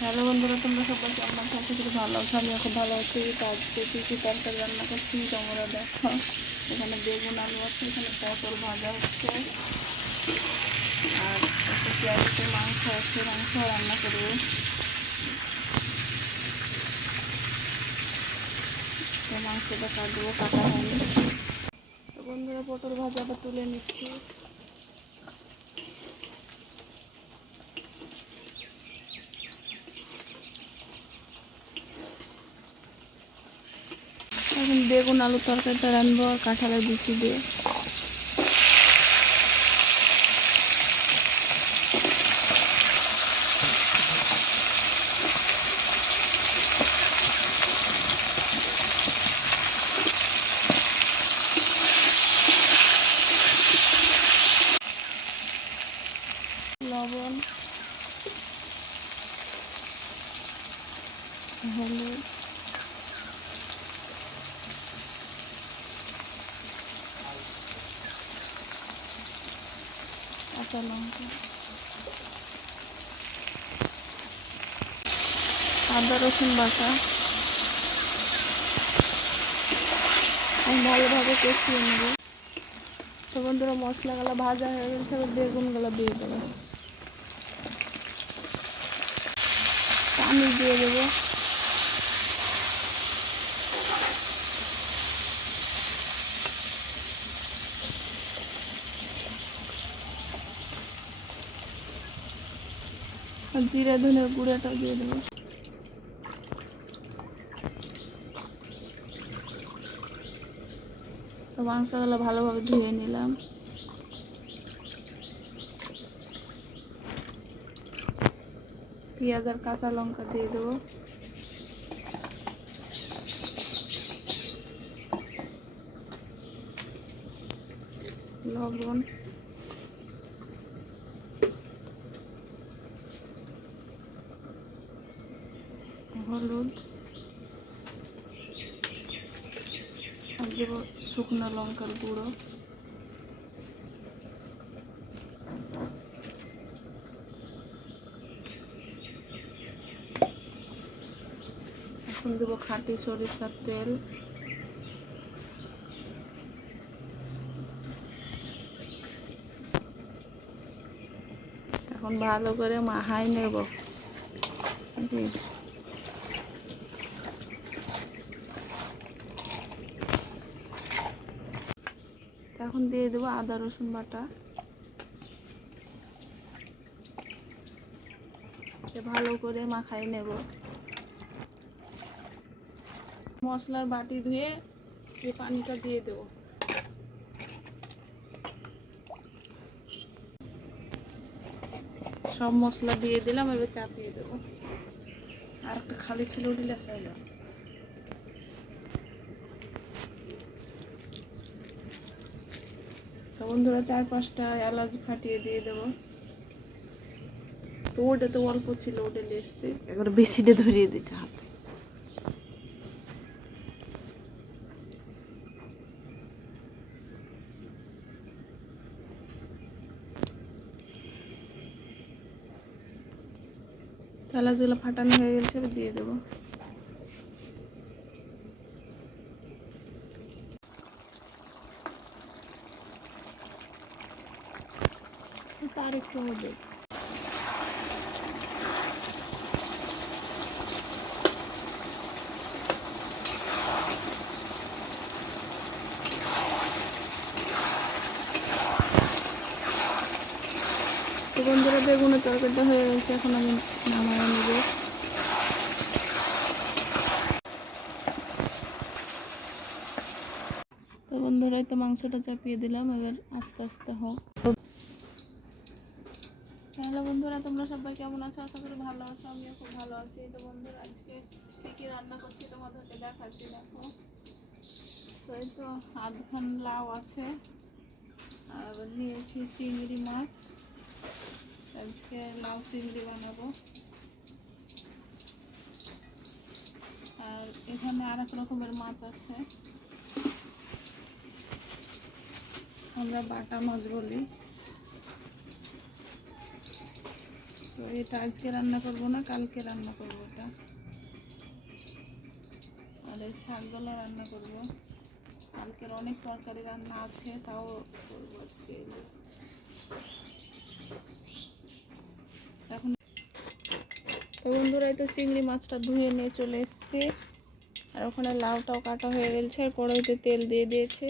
Hello বন্ধুরা, তোমরা সবাই কেমন আছো? আশা করি ভালো আছো। আমিও খুব ভালো আছি। তো আজকে কী কী তরকারি রান্না করছি তোমরা দেখো। এখানে বেগুন আলু আছে, এখানে পটল ভাজা হচ্ছে, আর একটা পেঁয়াজতে মাংস আছে, মাংস রান্না করবো। তো মাংসটা কাটবো, কাটা হয়নি। তো বন্ধুরা, পটল ভাজাটা তুলে নিচ্ছি। এখন বেগুন আলু তরকারিটা রানবো আর কাঁঠালের বিচি দিয়ে। লবণ, হলুদ, কাঁচা লঙ্কা, আদা রসুন বাটা আমি ভালোভাবে কষিয়ে নেব। তো বন্ধুরা, মশলাগুলো ভাজা হয়ে গেছে, এবার বেগুনগুলো দিয়ে দেবো, পানি দিয়ে দেবো। আর জিরে ধনের গুঁড়াটাও দিয়ে দেবো। তো মাংসগুলো ভালোভাবে ধুয়ে নিলাম। পেঁয়াজ আর কাঁচা লঙ্কা দিয়ে দেবো। লবণ, হলুদ, আর দেবো শুকনো লঙ্কার গুঁড়ো। এখন দেবো খাঁটি সরিষার তেল। এখন ভালো করে মাখাই নেব। এখন দিয়ে দেবো আদা রসুন বাটা। ভালো করে মাখাই নেব। মশলার বাটি ধুয়ে এই পানিটা দিয়ে দেবো। সব মশলা দিয়ে দিলাম, এবার চাপিয়ে দেবো। আর একটা খালি ছিল, দিলে চাইল। তো বন্ধুরা, 4-5টা এলাচ ফাটিয়ে দিয়ে দেবো। তো ওটা তো অল্প ছিল, ওটা লেসতে একবার বেশিটা ধরিয়ে দিচ্ছে হাতে। এলাচগুলো ফাটানো হয়ে গেছে, দিয়ে দেবো। তার একটু হবে। তো বন্ধুরা, বেগুনের তরকারিটা হয়ে গেছে, এখন আমি নামায় নেব। তো বন্ধুরা, তো মাংসটা চাপিয়ে দিলাম, এবার আস্তে আস্তে হোক। হ্যালো বন্ধুরা, তোমরা সবাই কেমন আছো? আশা করি ভালো আছো। আমিও খুব ভালো আছি। তো বন্ধুরা, আজকে কী কী রান্না করছি তোমাদেরকে দেখাচ্ছি, দেখো। তো এই তো আধখান লাউ আছে, আর নিয়েছি চিংড়ি মাছ। আজকে লাউ চিংড়ি বানাবো। আর এখানে আর এক রকমের মাছ আছে, আমরা বাটা মাছ বলি। তো এটা আজকে রান্না করব না, কালকে রান্না করব এটা। আর এই শাকগুলো রান্না করব। কালকের অনেক তরকারি রান্না আছে, তাও করব আজকে। এখন তো বন্ধুরা, এই তো চিংড়ি মাছটা ধুয়ে নিয়ে চলে এসেছি। আর ওখানে লাউটাও কাটা হয়ে গেছে, আর কড়াইতে তেল দিয়ে দিয়েছে।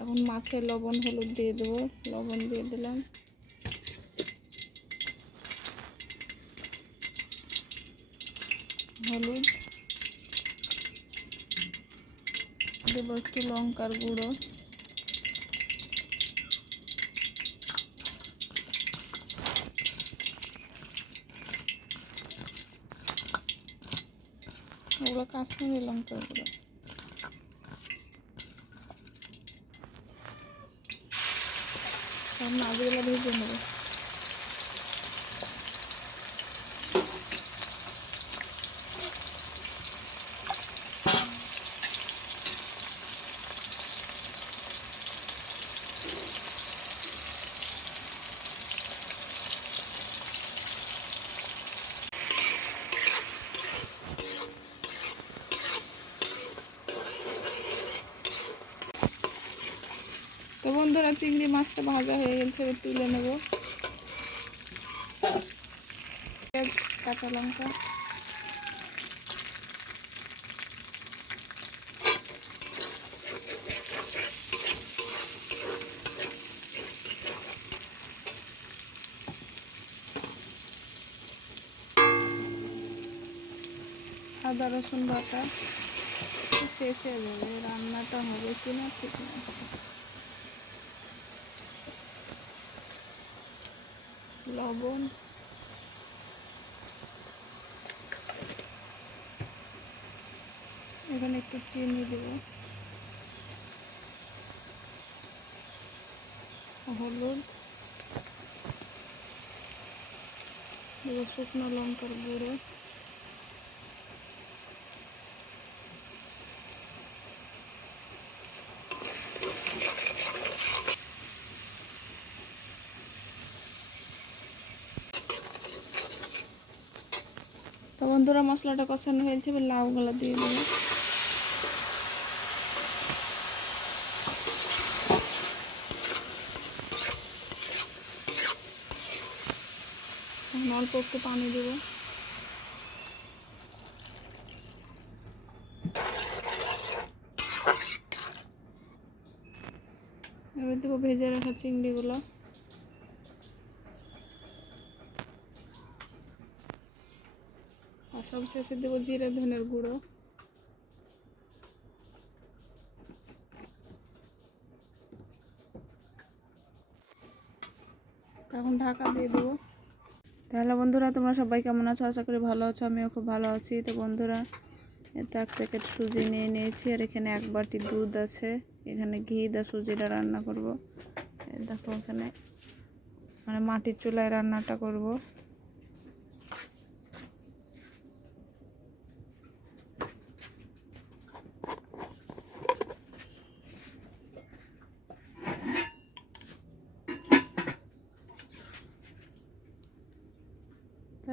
এখন মাছে লবণ হলুদ দিয়ে দেবো। লবণ দিয়ে দিলাম, হলুদ দেবো, একটু লঙ্কার গুঁড়ো, ওগুলো কাশ্মীরি লঙ্কার গুঁড়ো। মাছগুলো ভেজে নেবো। তো বন্ধুরা, চিংড়ি মাছটা ভাজা হয়ে গেছে, তুলে নেব। পেঁয়াজ, কাঁচা লঙ্কা, আদা রসুন বাটা শেষে যাবে, রান্নাটা হবে কিনা ঠিক না। লবণ, এখানে একটু চিনি দেবো, হলুদ দেবো, শুকনো লঙ্কার গুঁড়ো, তো বন্ধুরা, মশলাটা কষানো হয়েছে, এবার লাউগুলো দিয়ে দেবো। অল্প একটু পানি দেবো। এবার দেবো ভেজে রাখা চিংড়িগুলো। আর সব শেষে দেবো জিরে ধনের গুঁড়ো। এখন ঢাকা দিয়ে দেবো। তাহলে বন্ধুরা, তোমরা সবাই কেমন আছো? আশা করি ভালো আছো, আমিও খুব ভালো আছি। তো বন্ধুরা, এতে 1 প্যাকেট সুজি নিয়ে নিয়েছি, আর এখানে 1 বাটি দুধ আছে। এখানে ঘি দিয়ে সুজিটা রান্না করব। দেখো, এখানে মানে মাটির চুলায় রান্নাটা করব।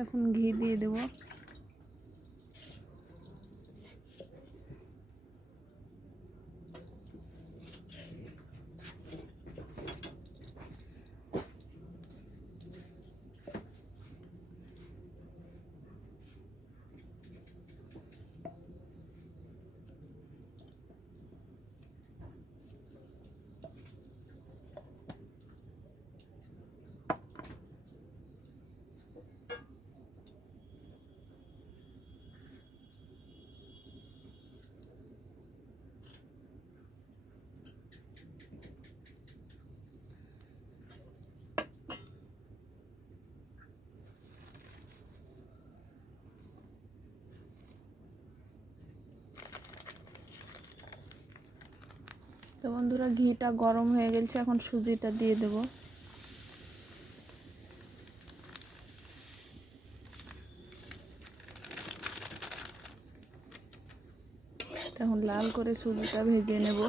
এখন ঘি দিয়ে দেবো। তো বন্ধুরা, ঘিটা গরম হয়ে গেছে, এখন সুজিটা দিয়ে দেব। এখন লাল করে সুজিটা ভেজে নেব।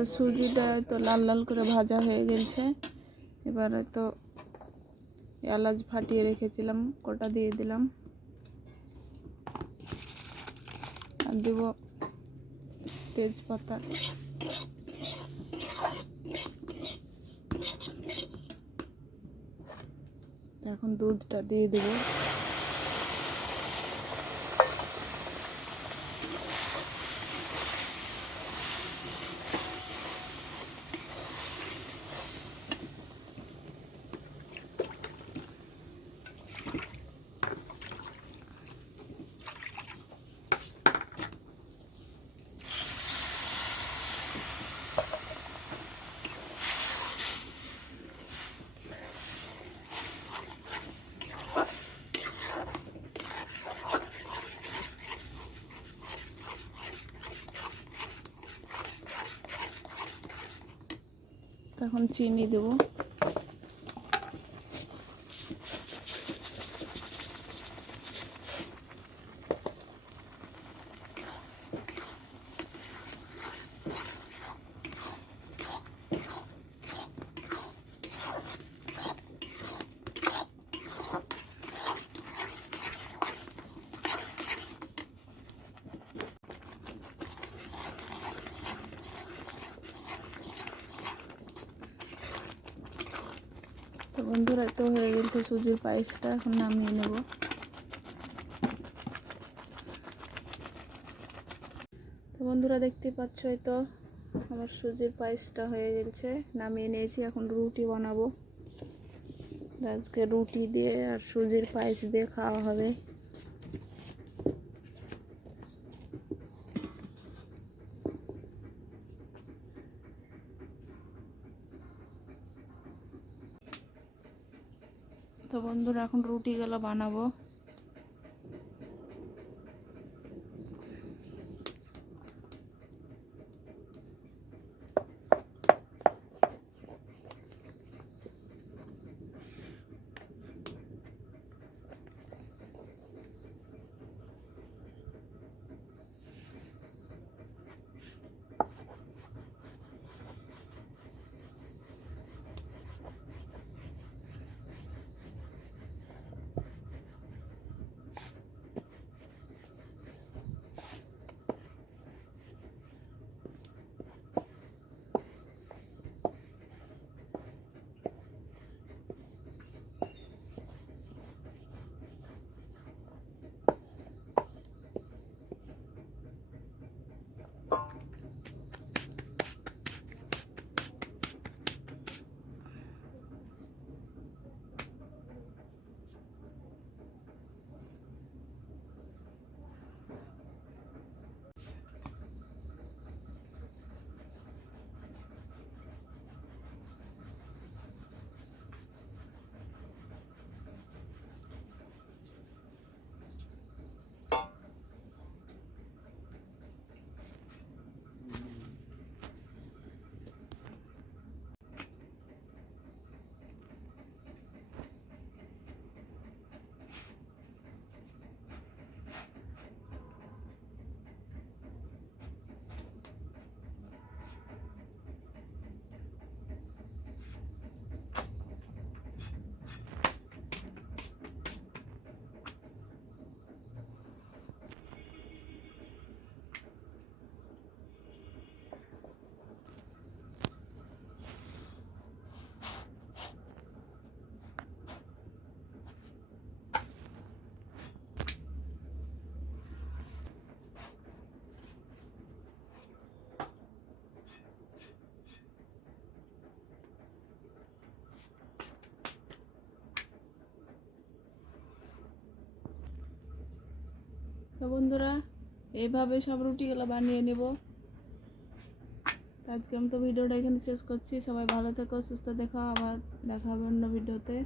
তো সুজিটা তো লাল লাল করে ভাজা হয়ে গেছে। এবারে তো এলাচ ফাটিয়ে রেখেছিলাম, কটা দিয়ে দিলাম। আর দেব তেজপাতা। এখন দুধটা দিয়ে দেবো। তখন চিনি দেবো। তো বন্ধুরা, তো হয়ে গেছে সুজির পায়েসটা, এখন নামিয়ে নেব। তো বন্ধুরা, দেখতে পাচ্ছ তো আমার সুজির পায়েসটা হয়ে গেছে, নামিয়ে নিয়েছি। এখন রুটি বানাবো। আজকে রুটি দিয়ে আর সুজির পায়েস দিয়ে খাওয়া হবে। তো বন্ধুরা, এখন রুটিগুলো বানাবো। তো বন্ধুরা, এইভাবে সব রুটিগুলো বানিয়ে নেব। আজকে আমি তো ভিডিওটা এখানে শেষ করছি। সবাই ভালো থেকো, সুস্থ দেখো, আবার দেখা হবে অন্য ভিডিওতে।